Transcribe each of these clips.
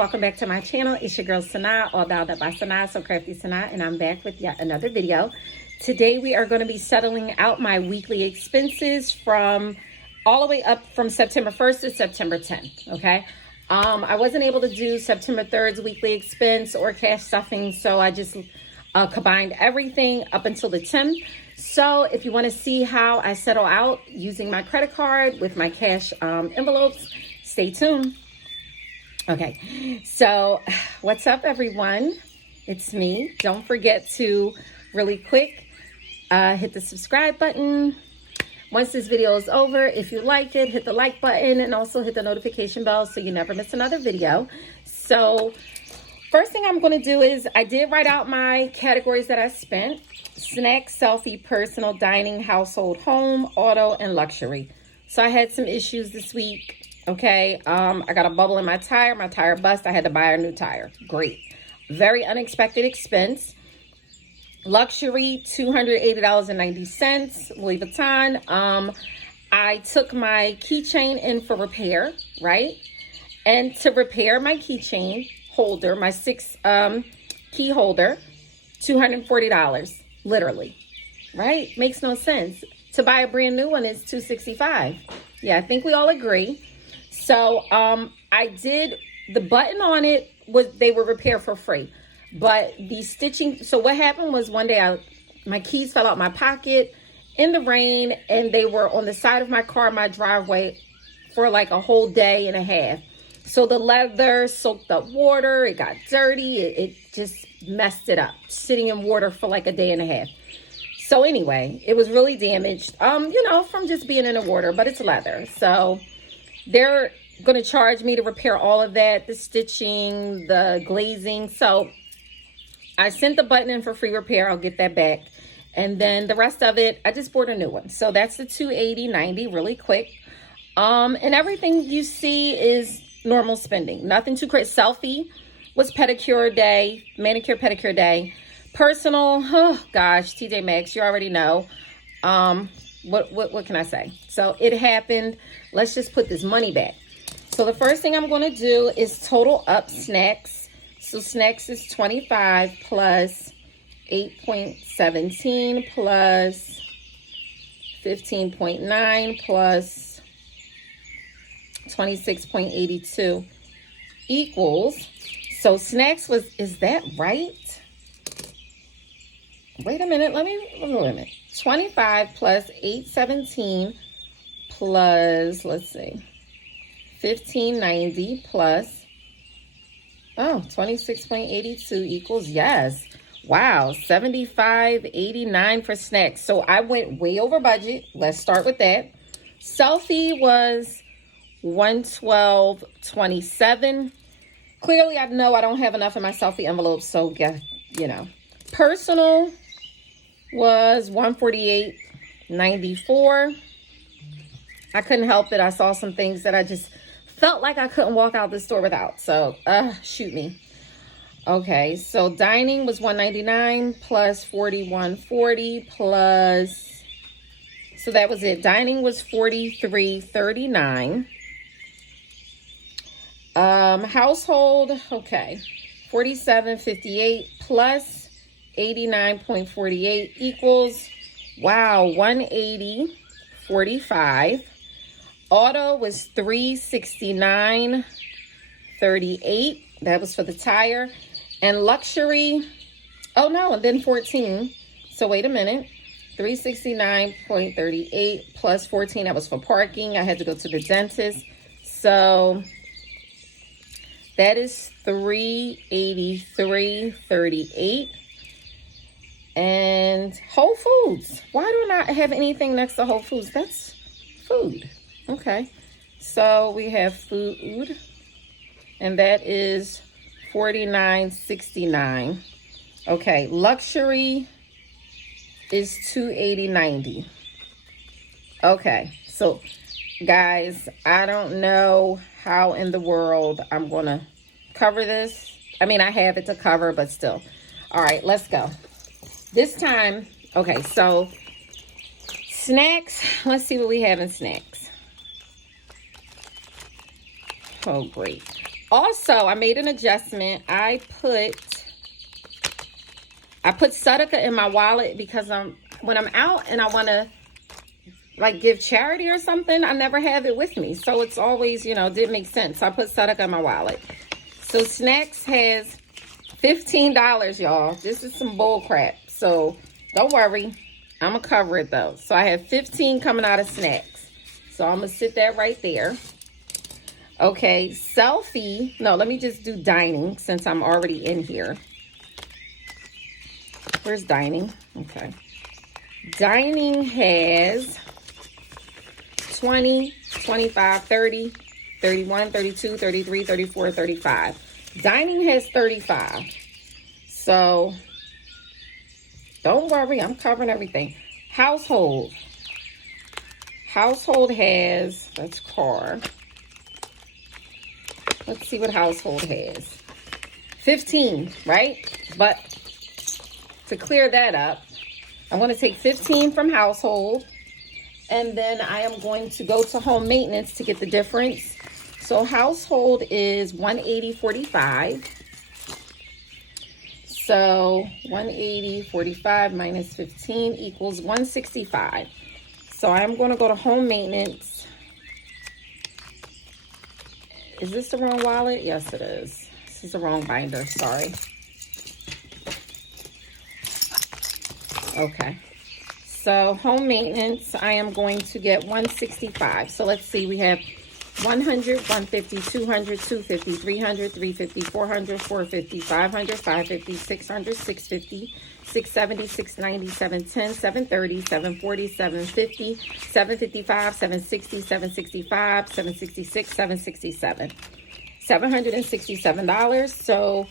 welcome back to my channel. It's your girl Sanaa, all about that by Sanaa, so crafty Sanaa, and I'm back with yet another video. Today we are going to be settling out my weekly expenses from all the way up from September 1st to September 10th, okay? I wasn't able to do September 3rd's weekly expense or cash stuffing, so I just combined everything up until the 10th. So if you want to see how I settle out using my credit card with my cash envelopes, stay tuned. Okay, so what's up, everyone? It's me. Don't forget to really quick hit the subscribe button. Once this video is over, if you like it, hit the like button and also hit the notification bell so you never miss another video. So first thing I'm going to do is I did write out my categories that I spent: snack, selfie, personal, dining, household, home, auto, and luxury. So I had some issues this week. Okay, I got a bubble in my tire bust, I had to buy a new tire. Great. Very unexpected expense. Luxury, $280.90, Louis Vuitton. I took my keychain in for repair, right? And to repair my keychain holder, my 6 key holder, $240, literally, right? Makes no sense. To buy a brand new one is $265. Yeah, I think we all agree. So I did, the button on it was, they were repaired for free, but the stitching, so what happened was one day my keys fell out my pocket in the rain, and they were on the side of my car, my driveway, for like a whole day and a half. So the leather soaked up water, it got dirty, it just messed it up, sitting in water for like a day and a half. So anyway, it was really damaged, you know, from just being in the water, but it's leather. So they're going to charge me to repair all of that, the stitching, the glazing. So I sent the button in for free repair. I'll get that back. And then the rest of it, I just bought a new one. So that's the $280.90 really quick. And everything you see is normal spending. Nothing too crazy. Selfie was pedicure day, manicure pedicure day. Personal, oh gosh, TJ Maxx, you already know. What can I say? So it happened. Let's just put this money back. So the first thing I'm going to do is total up snacks. So snacks is 25 plus 8.17 plus 15.9 plus 26.82 equals. So snacks was, is that right? Wait a minute, wait a minute. 25 plus 817 plus, let's see, 1590 plus, 26.82 equals, yes. Wow, 75.89 for snacks. So I went way over budget. Let's start with that. Selfie was 112.27. Clearly, I know I don't have enough in my selfie envelope, so you know. Personal was 148.94. I couldn't help it. I saw some things that I just felt like I couldn't walk out the store without. So, shoot me. Okay, so dining was 199 plus 41.40 plus, so that was it. Dining was 43.39. Household, okay, 47.58 plus 89.48 equals, wow, 180.45. Auto was 369.38. That was for the tire. And luxury, oh no, and then 14. So wait a minute. 369.38 plus 14. That was for parking. I had to go to the dentist. So that is 383.38. And Whole Foods. Why do I not have anything next to Whole Foods? That's food. Okay. So we have food. And that is $49.69. Okay. Luxury is $280.90. Okay. So guys, I don't know how in the world I'm going to cover this. I mean, I have it to cover, but still. All right, let's go. This time, okay, so snacks. Let's see what we have in snacks. Oh, great. Also, I made an adjustment. I put Sudoku in my wallet because when I'm out and I want to like give charity or something, I never have it with me. So it's always, you know, didn't make sense. So I put Sudoku in my wallet. So Snacks has $15, y'all. This is some bull crap. So don't worry. I'm going to cover it though. So I have 15 coming out of Snacks. So I'm going to sit that right there. Okay, Selfie. No, let me just do dining since I'm already in here. Where's dining? Okay. Dining has 20, 25, 30, 31, 32, 33, 34, 35. Dining has 35. So don't worry, I'm covering everything. Household. Household has, that's car. Let's see what household has. 15, right? But to clear that up, I'm going to take 15 from household, and then I am going to go to home maintenance to get the difference. So household is $180.45. So $180.45 minus 15 equals $165. So I'm going to go to home maintenance. Is this the wrong wallet? Yes, it is. This is the wrong binder. Sorry. Okay. So home maintenance, I am going to get $165. So let's see. We have 100, 150, 200, 250, 300, 350, 400, 450, 500, 550, 600, 650, 670, 690, 710, 730, 740, 750, 755, 760, 765, 766, 767. $767. So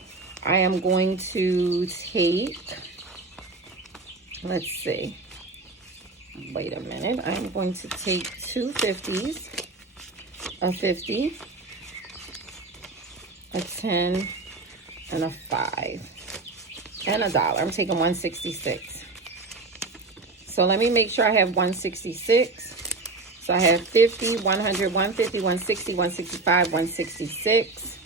I am going to take, let's see. Wait a minute. I'm going to take two 50s. A 50, a 10, and a 5, and a dollar. I'm taking 166. So let me make sure I have 166. So I have 50, 100, 150, 160, 165, 166.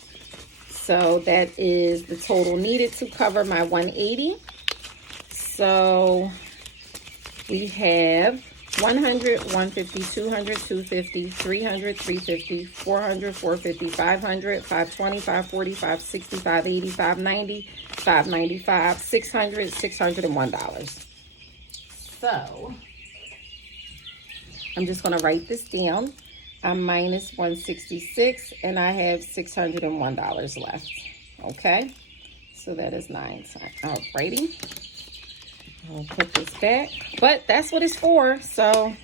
So that is the total needed to cover my 180. So we have 100, 150, 200, 250, 300, 350, 400, 450, 500, 520, 540, 560, 580, 590, 595, 600, $601. So I'm just going to write this down. I'm minus 166 and I have $601 left. Okay, so that is 9. Alrighty. I'll put this back, but that's what it's for. So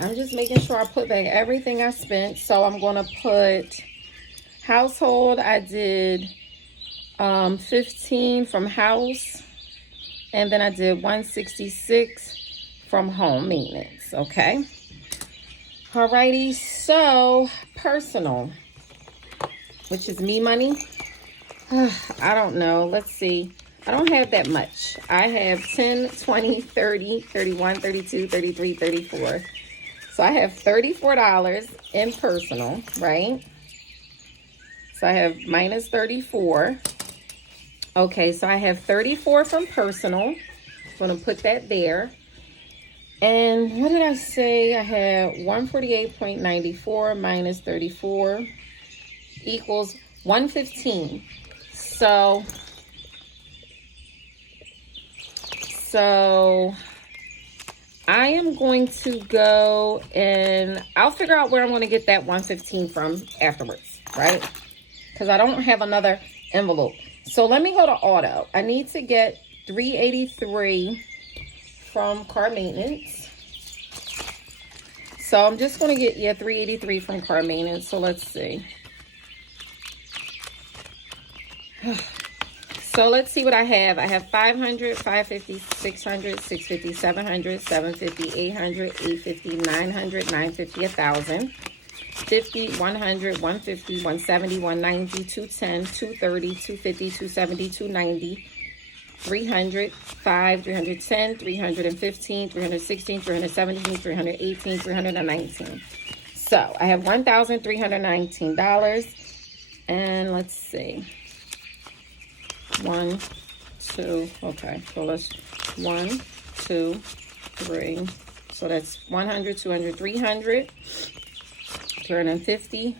I'm just making sure I put back everything I spent. So I'm going to put household. I did 15 from house, and then I did 166 from home maintenance. Okay. Alrighty. So personal, which is me money. I don't know. Let's see. I don't have that much. I have 10, 20, 30, 31, 32, 33, 34. So I have $34 in personal, right? So I have minus 34. Okay, so I have 34 from personal. I'm going to put that there. And what did I say? I have 148.94 minus 34 equals 115. So I am going to go and I'll figure out where I'm going to get that 115 from afterwards, right? Because I don't have another envelope. So let me go to auto. I need to get 383 from car maintenance. So I'm just going to get, 383 from car maintenance. So let's see. So let's see what I have. I have 500, 550, 600, 650, 700, 750, 800, 850, 900, 950, 1,000, 50, 100, 150, 170, 190, 210, 230, 250, 270, 290, 300, 5, 310, 315, 316, 317, 318, 319. So I have $1,319. And let's see. 1, 2, okay. So let's 1, 2, 3. So that's 100, 200, 300. 350.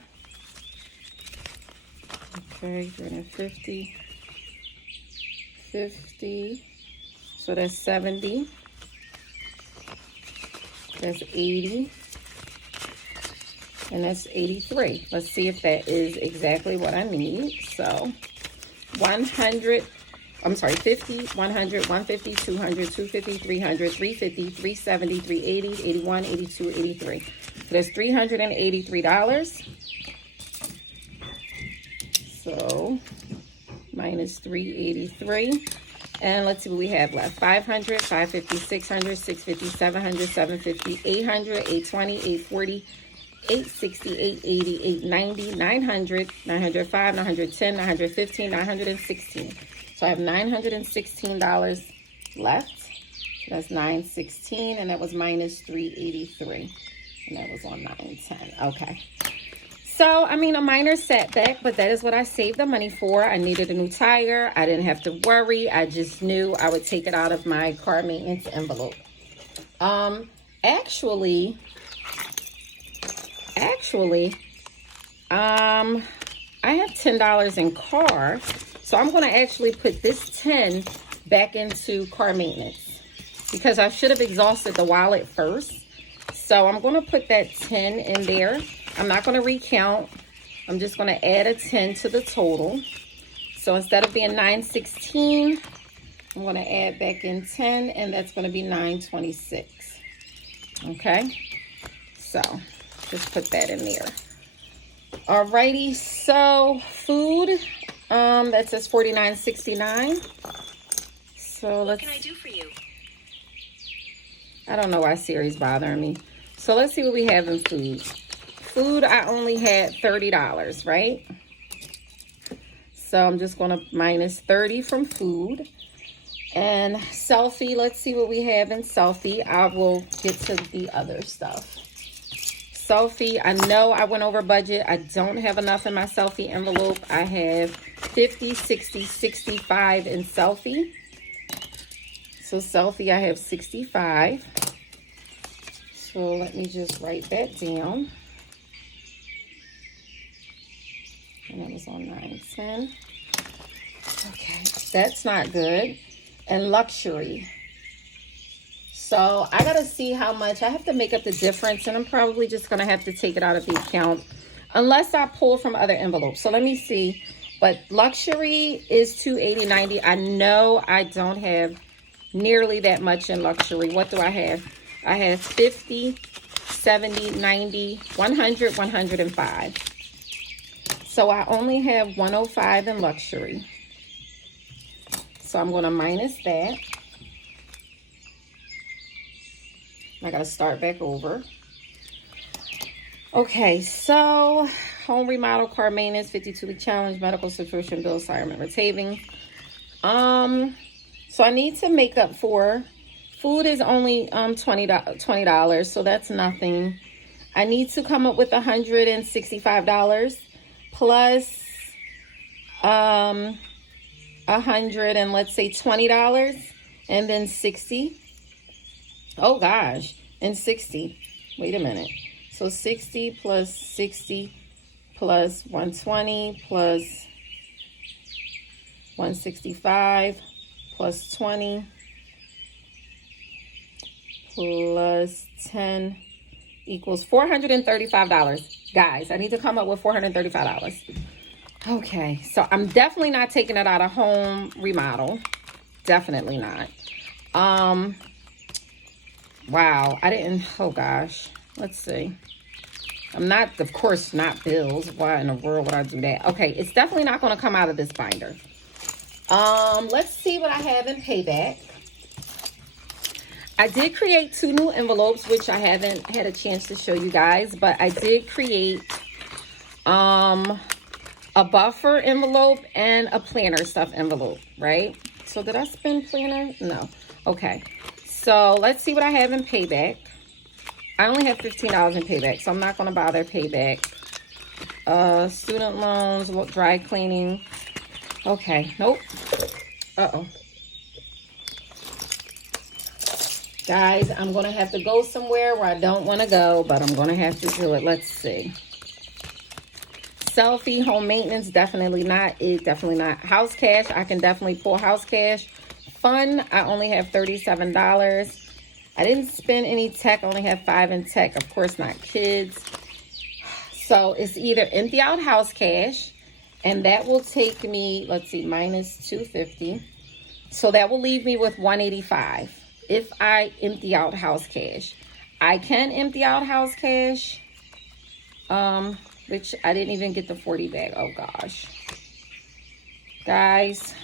Okay, 350. 50. So that's 70. That's 80. And that's 83. Let's see if that is exactly what I need. So 100, I'm sorry, 50, 100, 150, 200, 250, 300, 350, 370, 380, 81, 82, 83. So that's $383. So minus 383. And let's see what we have left. 500, 550, 600, 650, 700, 750, 800, 820, 840, 860, 880, 890, 900, 905, 910, 915, 916. So I have $916 left. That's 916, and that was minus 383. And that was on 910. Okay. So, I mean, a minor setback, but that is what I saved the money for. I needed a new tire. I didn't have to worry. I just knew I would take it out of my car maintenance envelope. Actually, I have $10 in car, so I'm going to actually put this 10 back into car maintenance because I should have exhausted the wallet first. So I'm going to put that 10 in there. I'm not going to recount. I'm just going to add a 10 to the total. So instead of being 916, I'm going to add back in 10, and that's going to be 926. Okay, so just put that in there. Alrighty, so food, that says $49.69. So let's. What can I do for you? I don't know why Siri's bothering me. So let's see what we have in food. Food, I only had $30, right? So I'm just going to minus 30 from food. And selfie, let's see what we have in selfie. I will get to the other stuff. Selfie, I know I went over budget. I don't have enough in my selfie envelope. I have 50, 60, 65 in selfie. So selfie, I have 65. So let me just write that down. And that was on 910. Okay, that's not good. And luxury. So I gotta see how much. I have to make up the difference, and I'm probably just gonna have to take it out of the account unless I pull from other envelopes. So let me see. But luxury is $280.90. I know I don't have nearly that much in luxury. What do I have? I have 50, 70, 90, 100, 105. So I only have 105 in luxury. So I'm going to minus that. I got to start back over. Okay, so home remodel, car maintenance, 52-week challenge, medical subscription bill, retirement retaining. So I need to make up for food is only $20, so that's nothing. I need to come up with $165 plus 100 and let's say $20 and then 60. Oh gosh, and 60. Wait a minute. So 60 plus 60 plus 120 plus 165 plus 20 plus 10 equals $435. Guys, I need to come up with $435. Okay, so I'm definitely not taking it out of home remodel. Definitely not. Wow, I didn't, oh gosh. Let's see. I'm not, of course, not bills. Why in the world would I do that? Okay, it's definitely not going to come out of this binder. Let's see what I have in payback. I did create 2 new envelopes, which I haven't had a chance to show you guys, but I did create a buffer envelope and a planner stuff envelope, right? So did I spend planner? No. Okay. So let's see what I have in payback. I only have $15 in payback, so I'm not going to bother payback. Student loans, dry cleaning. Okay, nope. Uh-oh. Guys, I'm going to have to go somewhere where I don't want to go, but I'm going to have to do it. Let's see. Selfie, home maintenance, definitely not. Definitely not. House cash, I can definitely pull house cash. Fun, I only have $37. I didn't spend any tech, I only have 5 in tech. Of course, not kids. So it's either empty out house cash, and that will take me, let's see, minus 250. So that will leave me with 185 if I empty out house cash. I can empty out house cash, which I didn't even get the 40 bag. Oh gosh. Guys,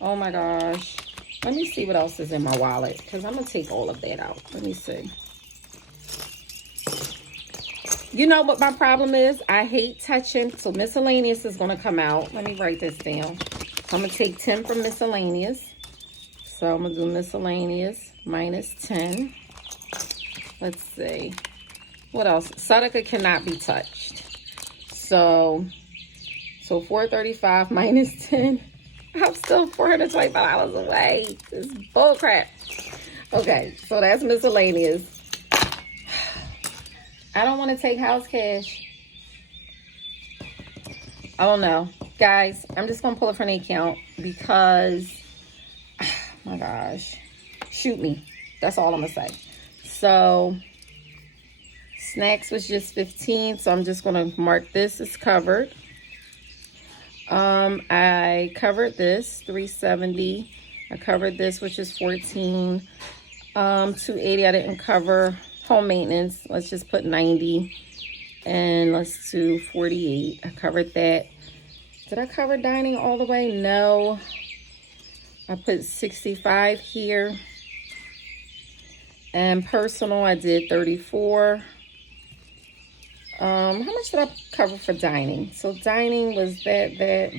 oh my gosh. Let me see what else is in my wallet, because I'm going to take all of that out. Let me see. You know what my problem is? I hate touching. So miscellaneous is going to come out. Let me write this down. So I'm going to take 10 from miscellaneous. So I'm going to do miscellaneous minus 10. Let's see. What else? Sadaka cannot be touched. So 435 minus 10. I'm still $425 away. This is bullcrap. Okay, so that's miscellaneous. I don't want to take house cash. I don't know. Guys, I'm just going to pull it from the account because, oh my gosh, shoot me. That's all I'm going to say. So, snacks was just 15, so I'm just going to mark this as covered. I covered this, 370. I covered this, which is 14. 280, I didn't cover. Home maintenance, let's just put 90. And let's do 48. I covered that. Did I cover dining all the way? No. I put 65 here. And personal, I did 34. How much did I cover for dining? So dining was that.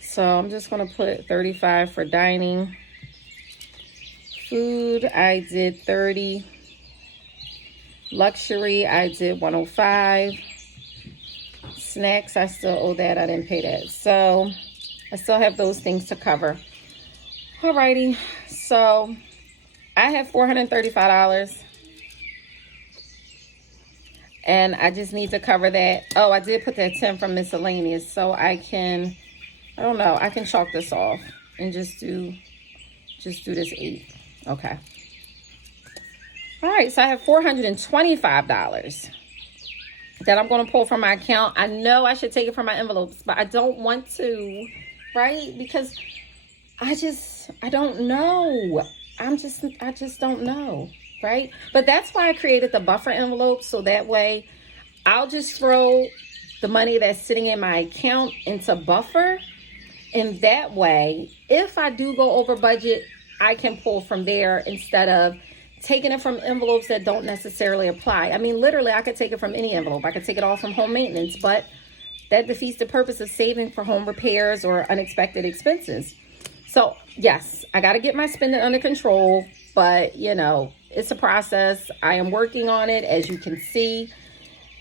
So I'm just going to put 35 for dining. Food, I did 30. Luxury, I did 105. Snacks, I still owe that. I didn't pay that. So I still have those things to cover. Alrighty. So I have $435. And I just need to cover that. Oh, I did put that 10 from miscellaneous. So I can, I don't know, I can chalk this off and just do this 8. Okay. All right, so I have $425 that I'm going to pull from my account. I know I should take it from my envelopes, but I don't want to, right? Because I don't know. I just don't know, right? But that's why I created the buffer envelope, so that way I'll just throw the money that's sitting in my account into buffer. And that way, if I do go over budget, I can pull from there instead of taking it from envelopes that don't necessarily apply. I mean, literally, I could take it from any envelope. I could take it all from home maintenance, but that defeats the purpose of saving for home repairs or unexpected expenses. So, yes, I got to get my spending under control, but, you know, it's a process. I am working on it, as you can see.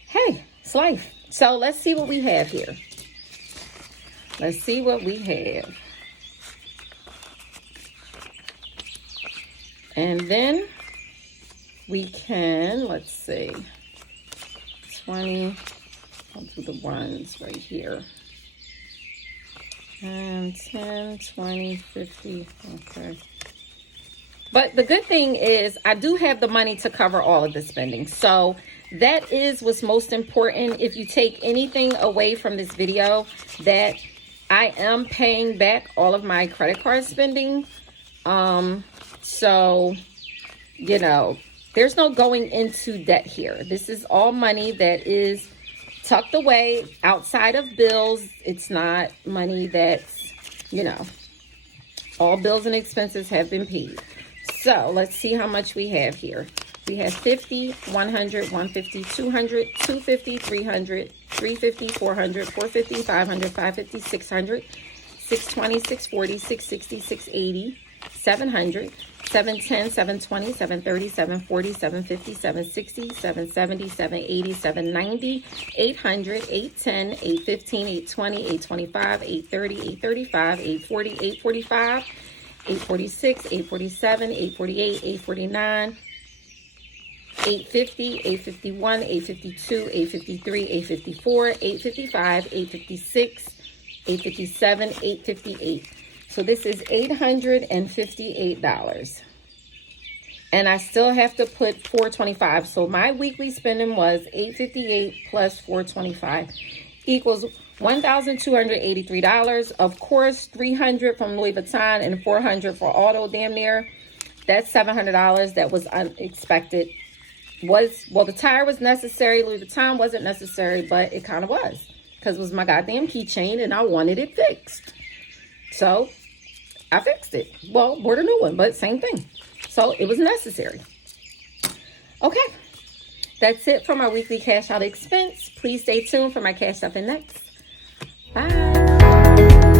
Hey, it's life. So, let's see what we have here. Let's see what we have. And then we can, let's see, 20, I'll do the ones right here. And 10, 20, 50, okay. But the good thing is I do have the money to cover all of the spending. So that is what's most important. If you take anything away from this video, that I am paying back all of my credit card spending. So, you know, there's no going into debt here. This is all money that is tucked away outside of bills. It's not money that's, you know, all bills and expenses have been paid. So let's see how much we have here. We have 50, 100, 150, 200, 250, 300, 350, 400, 450, 500, 550, 600, 620, 640, 660, 680, 700, 710, 720, 730, 740, 750, 760, 770, 780, 790, 800, 810, 815, 820, 825, 830, 835, 840, 845, 846, 847, 848, 849, 850, 851, 852, 853, 854, 855, 856, 857, 858. So this is $858. And I still have to put $425. So my weekly spending was $858 plus $425 equals $1,283. Of course, $300 from Louis Vuitton and $400 for auto, damn near. That's $700 that was unexpected. Well, the tire was necessary. Louis Vuitton wasn't necessary, but it kind of was. Because it was my goddamn keychain and I wanted it fixed. So I fixed it. Well, bought a new one, but same thing. So it was necessary. Okay. That's it for my weekly cash out expense. Please stay tuned for my cash up and next. Bye.